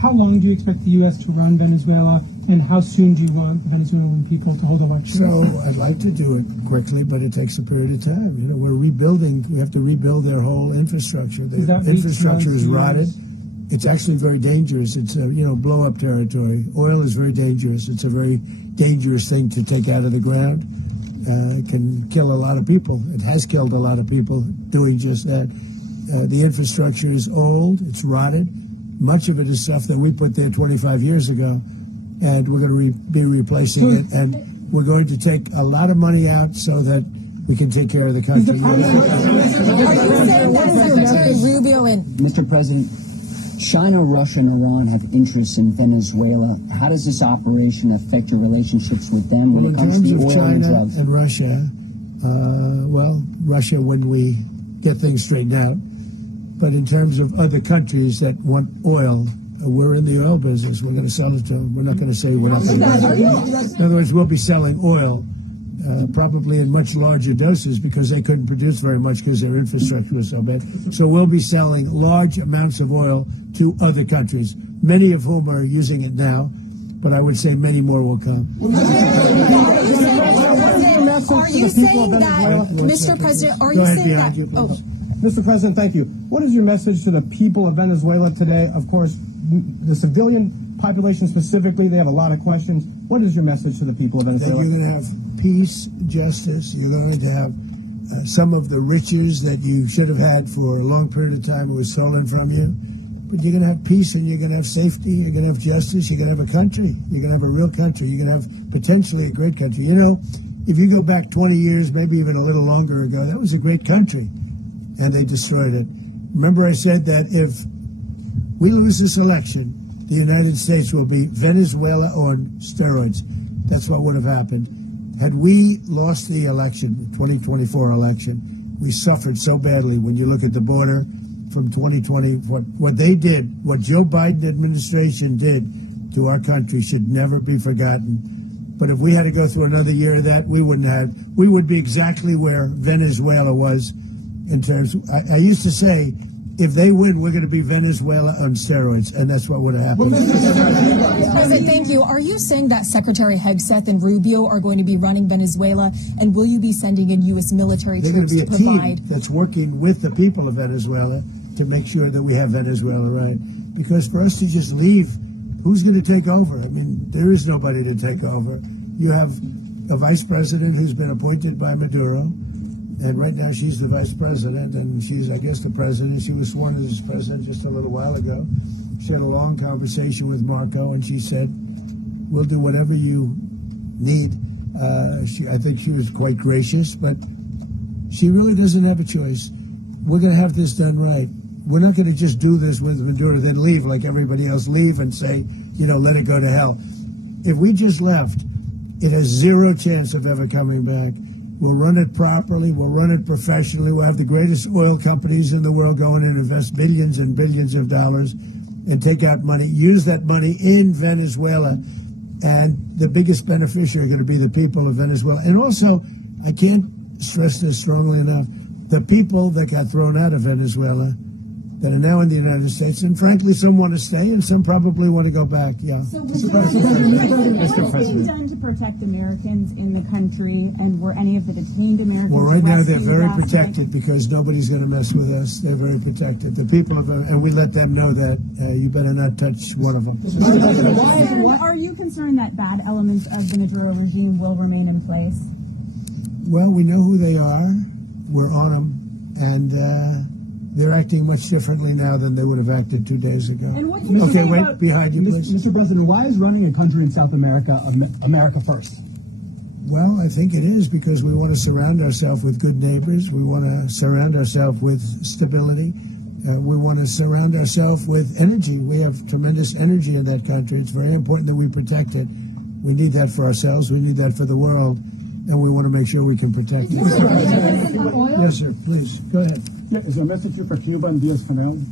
How long do you expect the U.S. to run Venezuela, and how soon do you want the Venezuelan people to hold elections? So I'd like to do it quickly, but it takes a period of time. You know, we're rebuilding. We have to rebuild their whole infrastructure. The infrastructure is rotted. it's actually very dangerous. It's a blow-up territory. Oil is very dangerous. It's a very dangerous thing to take out of the ground. It can kill a lot of people. It has killed a lot of people doing just that. The infrastructure is old. It's rotted. Much of it is stuff that we put there 25 years ago, and we're going to be replacing it. And we're going to take a lot of money out so that we can take care of the country. Are you saying that Secretary Rubio and Mr. President, China, Russia, and Iran have interests in Venezuela. How does this operation affect your relationships with them when it comes to the oil and drugs? In terms of China and Russia, Russia when we get things straightened out. But in terms of other countries that want oil, we're in the oil business. We're going to sell it to them. We're not going to say we're not going to. In other words, we'll be selling oil probably in much larger doses because they couldn't produce very much because their infrastructure was so bad. So we'll be selling large amounts of oil to other countries, many of whom are using it now, but I would say many more will come. Are you saying that, Mr. President, are you saying that? Mr. President, thank you. What is your message to the people of Venezuela today? Of course, the civilian population specifically, they have a lot of questions. What is your message to the people of Venezuela? That you're going to have peace, justice. You're going to have some of the riches that you should have had for a long period of time was stolen from you. But you're going to have peace and you're going to have safety. You're going to have justice. You're going to have a country. You're going to have a real country. You're going to have potentially a great country. You know, if you go back 20 years, maybe even a little longer ago, that was a great country. And they destroyed it. Remember I said that if we lose this election, the United States will be Venezuela on steroids. That's what would have happened. Had we lost the election, the 2024 election, we suffered so badly. When you look at the border from 2020, what they did, what Joe Biden administration did to our country should never be forgotten. But if we had to go through another year of that, we would be exactly where Venezuela was in terms of, I used to say, if they win, we're going to be Venezuela on steroids, and that's what would have happened. President, thank you. Are you saying that Secretary Hegseth and Rubio are going to be running Venezuela, and will you be sending in U.S. military troops to provide? They're going to be a team that's working with the people of Venezuela to make sure that we have Venezuela right. Because for us to just leave, who's going to take over? I mean, there is nobody to take over. You have a vice president who's been appointed by Maduro. And right now she's the vice president, and she's, I guess, the president. She was sworn as president just a little while ago. She had a long conversation with Marco, and she said, we'll do whatever you need. I think she was quite gracious, but she really doesn't have a choice. We're going to have this done right. We're not going to just do this with Maduro, then leave like everybody else, leave and say, let it go to hell. If we just left, it has zero chance of ever coming back. We'll run it properly. We'll run it professionally. We'll have the greatest oil companies in the world go in and invest billions and billions of dollars and take out money, use that money in Venezuela. And the biggest beneficiary are going to be the people of Venezuela. And also, I can't stress this strongly enough, the people that got thrown out of Venezuela that are now in the United States, and frankly, some want to stay, and some probably want to go back. Yeah. So what is being done to protect Americans in the country, and were any of the detained Americans Well, right now they're rescued very last protected night? because nobody's going to mess with us. They're very protected. The people of, and we let them know that you better not touch one of them. And are you concerned that bad elements of the Maduro regime will remain in place? Well, we know who they are. We're on them, and they're acting much differently now than they would have acted 2 days ago. And what can you Okay, say wait, about behind you, please. Mr. President, why is running a country in South America America first? Well, I think it is because we want to surround ourselves with good neighbors. We want to surround ourselves with stability. We want to surround ourselves with energy. We have tremendous energy in that country. It's very important that we protect it. We need that for ourselves. We need that for the world. And we want to make sure we can protect it. Yes, sir. Please, go ahead. Yeah, is there a message here for Cuba and Diaz-Canel?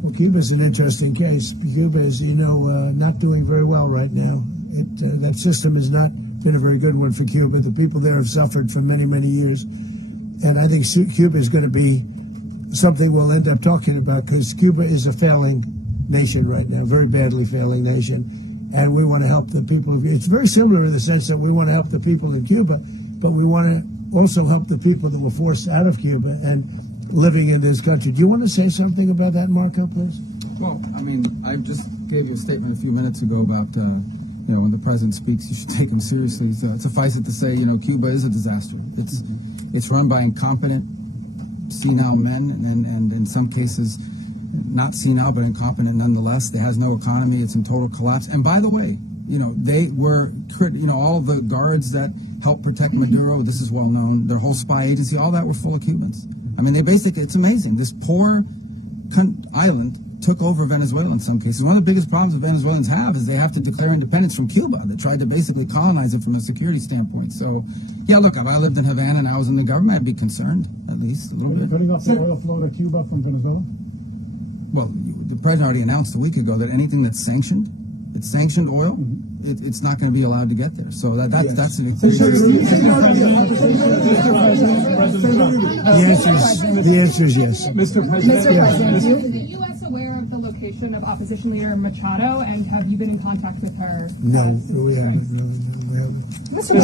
Well, Cuba is an interesting case. Cuba is, not doing very well right now. That system has not been a very good one for Cuba. The people there have suffered for many, many years. And I think Cuba is going to be something we'll end up talking about because Cuba is a failing nation right now, very badly failing nation. And we want to help the people of it's very similar in the sense that we want to help the people in Cuba, but we want to also help the people that were forced out of Cuba and living in this country. Do you want to say something about that, Marco, please? Well, I mean, I just gave you a statement a few minutes ago about, when the president speaks, you should take him seriously. So suffice it to say, Cuba is a disaster. It's run by incompetent, senile men, and in some cases, not senile, but incompetent nonetheless. It has no economy. It's in total collapse. And by the way, they were, all the guards that helped protect Maduro, this is well known, their whole spy agency, all that were full of Cubans. I mean, it's amazing. This poor island took over Venezuela in some cases. One of the biggest problems that Venezuelans have is they have to declare independence from Cuba. They tried to basically colonize it from a security standpoint. So, yeah, look, if I lived in Havana and I was in the government, I'd be concerned, at least a little bit. Cutting off the oil flow to Cuba from Venezuela? Well, the president already announced a week ago that anything that's sanctioned oil, it's not going to be allowed to get there. So that's an The answer is yes. Mr. President. Is the U.S. aware of the location of opposition leader Machado, and have you been in contact with her? No, we haven't. Mr.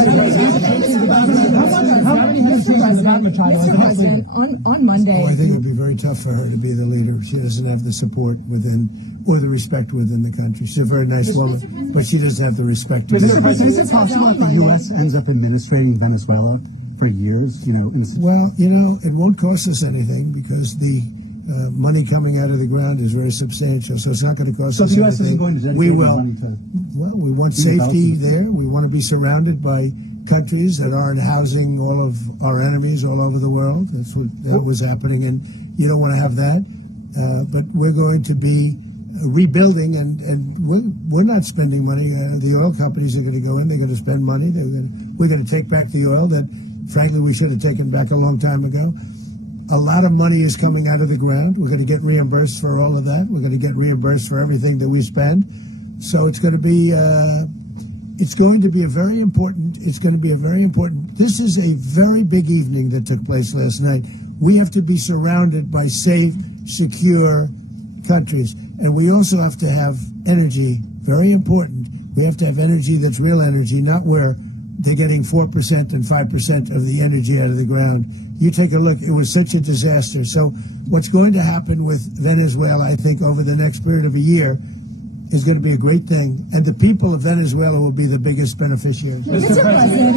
President, on Monday. I think it would be very tough for her to be the leader. She doesn't have the support within or the respect within the country. She's a very nice woman, but she doesn't have the respect. Mr. President, is it possible that the U.S. ends up administrating Venezuela for years? Well, it won't cost us anything because the money coming out of the ground is very substantial, so it's not going to cost us anything. So the U.S. isn't going to dedicate money to... Well, we want safety there. We want to be surrounded by countries that aren't housing all of our enemies all over the world. That's what was happening, and you don't want to have that. But we're going to be rebuilding, and we're not spending money. The oil companies are going to go in. They're going to spend money. We're going to take back the oil that, frankly, we should have taken back a long time ago. A lot of money is coming out of the ground. We're going to get reimbursed for all of that. We're going to get reimbursed for everything that we spend. So it's going to be a very important. This is a very big evening that took place last night. We have to be surrounded by safe, secure countries, and we also have to have energy. Very important. We have to have energy that's real energy, not where they're getting 4% and 5% of the energy out of the ground. You take a look, it was such a disaster. So what's going to happen with Venezuela, I think, over the next period of a year is going to be a great thing. And the people of Venezuela will be the biggest beneficiaries. Mr. President,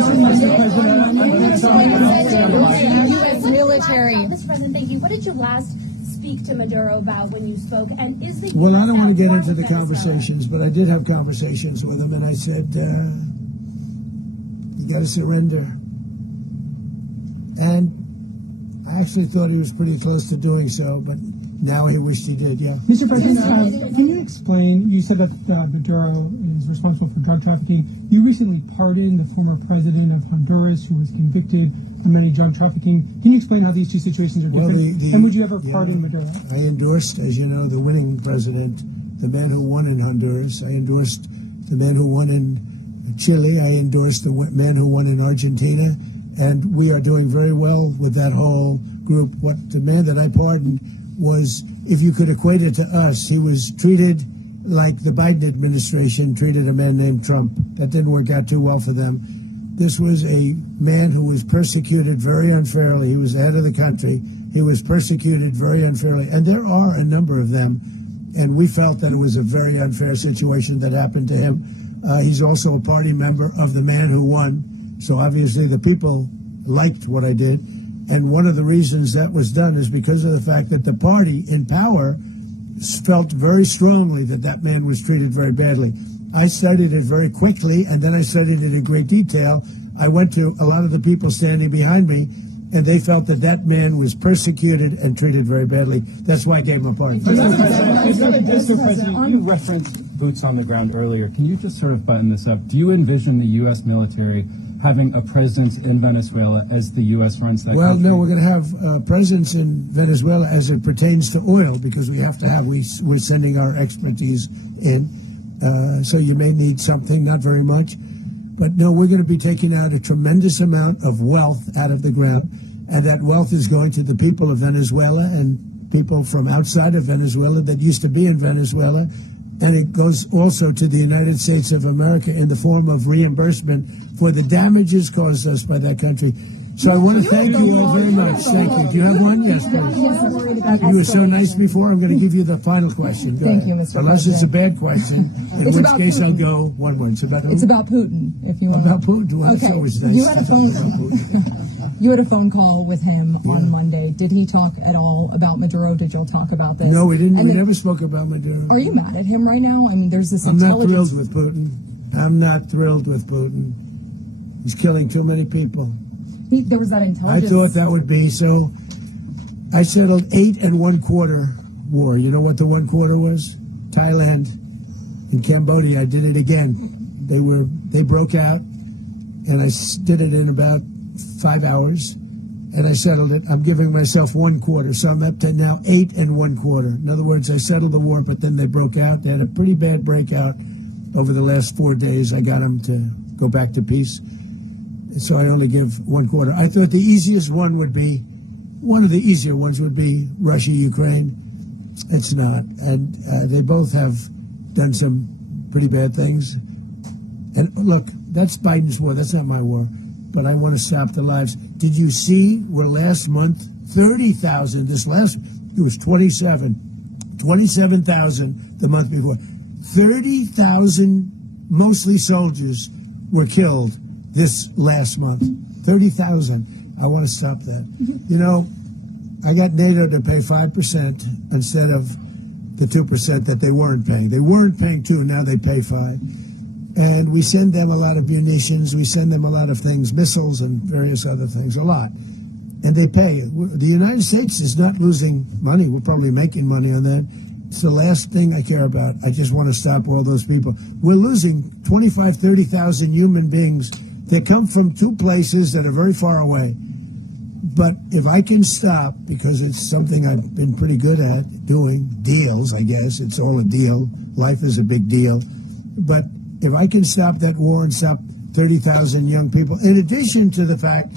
U.S. military. Mr. President, thank you. What did you last speak to Maduro about when you spoke? And is the Well, I don't want to get into the conversations, but I did have conversations with him, and I said, you got to surrender. And I actually thought he was pretty close to doing so, but now he wished he did, yeah. Mr. President, can you explain, you said that Maduro is responsible for drug trafficking. You recently pardoned the former president of Honduras who was convicted of many drug trafficking. Can you explain how these two situations are different? And would you ever pardon Maduro? I endorsed, as you know, the winning president, the man who won in Honduras. I endorsed the man who won in Chile. I endorsed the man who won in Argentina. And we are doing very well with that whole group. What the man that I pardoned was, if you could equate it to us, he was treated like the Biden administration treated a man named Trump. That didn't work out too well for them. This was a man who was persecuted very unfairly. He was the head of the country. He was persecuted very unfairly. And there are a number of them. And we felt that it was a very unfair situation that happened to him. He's also a party member of the man who won. So obviously the people liked what I did. And one of the reasons that was done is because of the fact that the party in power felt very strongly that that man was treated very badly. I studied it very quickly, and then I studied it in great detail. I went to a lot of the people standing behind me, and they felt that that man was persecuted and treated very badly. That's why I gave him a pardon. Mr. President, you referenced boots on the ground earlier. Can you just sort of button this up? Do you envision the U.S. military having a presence in Venezuela as the U.S. runs that country? No, we're going to have a presence in Venezuela as it pertains to oil, because we have to have, we're sending our expertise in. So you may need something, not very much. But no, we're going to be taking out a tremendous amount of wealth out of the ground. And that wealth is going to the people of Venezuela and people from outside of Venezuela that used to be in Venezuela. And it goes also to the United States of America in the form of reimbursement for the damages caused us by that country. So I want to thank you all very much. Thank you. Do you have one? Yes, please. You were so nice before. I'm going to give you the final question. Go Thank ahead. you, Mr. Unless President. it's a bad question, in It's which about case I'll Putin. go one. It's about who? It's about Putin, if you want. About Putin. Well, that's Okay. always nice You had a to talk phone. about Putin. You had a phone call with him on Monday. Did he talk at all about Maduro? Did y'all talk about this? No, we didn't. And We then- never spoke about Maduro. Are you mad at him right now? I mean, there's this I'm not intelligence. thrilled with Putin. I'm not thrilled with Putin. He's killing too many people. There was that I intelligence. thought that would be so. I settled 8 1/4 war. You know what the 1/4 was? Thailand and Cambodia. I did it again. They broke out, and I did it in about 5 hours, and I settled it. I'm giving myself 1/4, so I'm up to now 8 1/4. In other words, I settled the war, but then they broke out. They had a pretty bad breakout over the last 4 days. I got them to go back to peace. So I only give 1/4. I thought the easiest one would be, one of the easier ones would be Russia, Ukraine. It's not. And they both have done some pretty bad things. And look, that's Biden's war. That's not my war. But I want to stop the lives. Did you see where last month, 30,000, it was 27,000 the month before. 30,000, mostly soldiers, were killed this last month. 30,000. I want to stop that. You know, I got NATO to pay 5% instead of the 2% that they weren't paying. They weren't paying 2, now they pay 5. And we send them a lot of munitions, we send them a lot of things, missiles and various other things, a lot. And they pay. The United States is not losing money. We're probably making money on that. It's the last thing I care about. I just want to stop all those people. We're losing 25, 30,000 human beings. They come from 2 places that are very far away. But if I can stop, because it's something I've been pretty good at doing, deals, I guess. It's all a deal. Life is a big deal. But if I can stop that war and stop 30,000 young people, in addition to the fact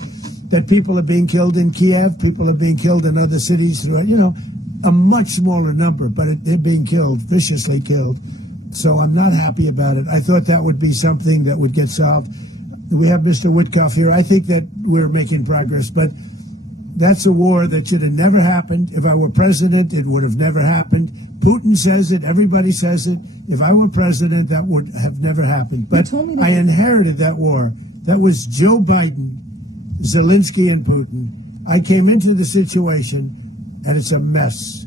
that people are being killed in Kiev, people are being killed in other cities, you know, a much smaller number, but they're being killed, viciously killed. So I'm not happy about it. I thought that would be something that would get solved. We have Mr. Witkoff here. I think that we're making progress, but that's a war that should have never happened. If I were president, it would have never happened. Putin says it. Everybody says it. If I were president, that would have never happened. But I inherited that war. That was Joe Biden, Zelensky, and Putin. I came into the situation, and it's a mess.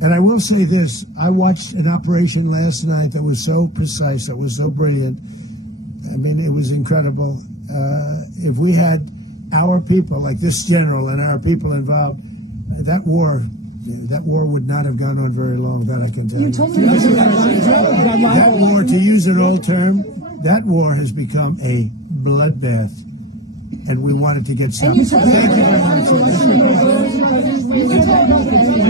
And I will say this. I watched an operation last night that was so precise, that was so brilliant. I mean, it was incredible. If we had our people, like this general, and our people involved, that war would not have gone on very long, that I can tell you. You told me That war, to use an old term, that war has become a bloodbath, and we wanted to get some. And you told me Thank you very much.